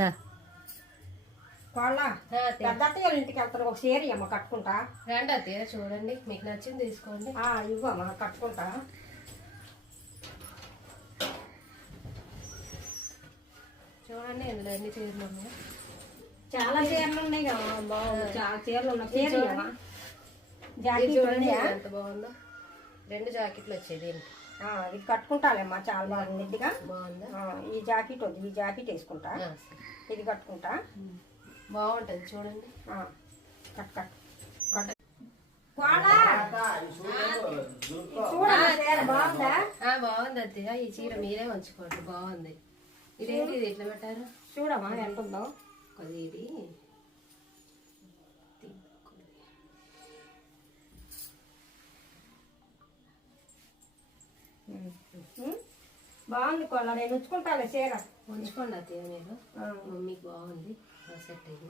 దా వాళ్ళ పెద్ద అత్తయ్య వాళ్ళ ఇంటికి వెళ్తారు, ఒక చీర అమ్మ కట్టుకుంటా. రండి అత్తయ్య, చూడండి మీకు నచ్చింది తీసుకోండి. ఇవ్వమ్మా కట్టుకుంటా. చూడండి ఇందులో ఎన్ని చీరలు ఉన్నాయి. చాలా చీరలు ఉన్నాయి కదా, బాగుంది. చాలా చీరలు ఉన్నాయి. చీర ఇవ్వమ్మా. ఇది జాకెట్ చూడండి ఉన్నాయా? ఎంత బాగుందో. 2 జాకెట్లు వచ్చాయి దీనికి. ఇది కట్టుకుంటాలేమ్మా, చాలా బాగుంది. ఇదిగా బాగుందా? ఈ జాకెట్ వద్దు, ఈ జాకెట్ వేసుకుంటా. ఇది కట్టుకుంటా, బాగుంటుంది చూడండి. Cut cut cut. చూడండి బాగుందా? బాగుంది అత్తయ్య, ఈ చీర మీరే ఉంచుకోండి, బాగుంది. ఇదేంటి ఇది ఎట్లా పెట్టారు చూడమ్మా ఎంత ఉందో. అది ఇది బాగుంది కొల్ల, నేను ఉంచుకుంటాను చీర. ఉంచుకోండి అత్తయ్య మీరు, మమ్మీకి బాగుంది, సెట్ అయింది.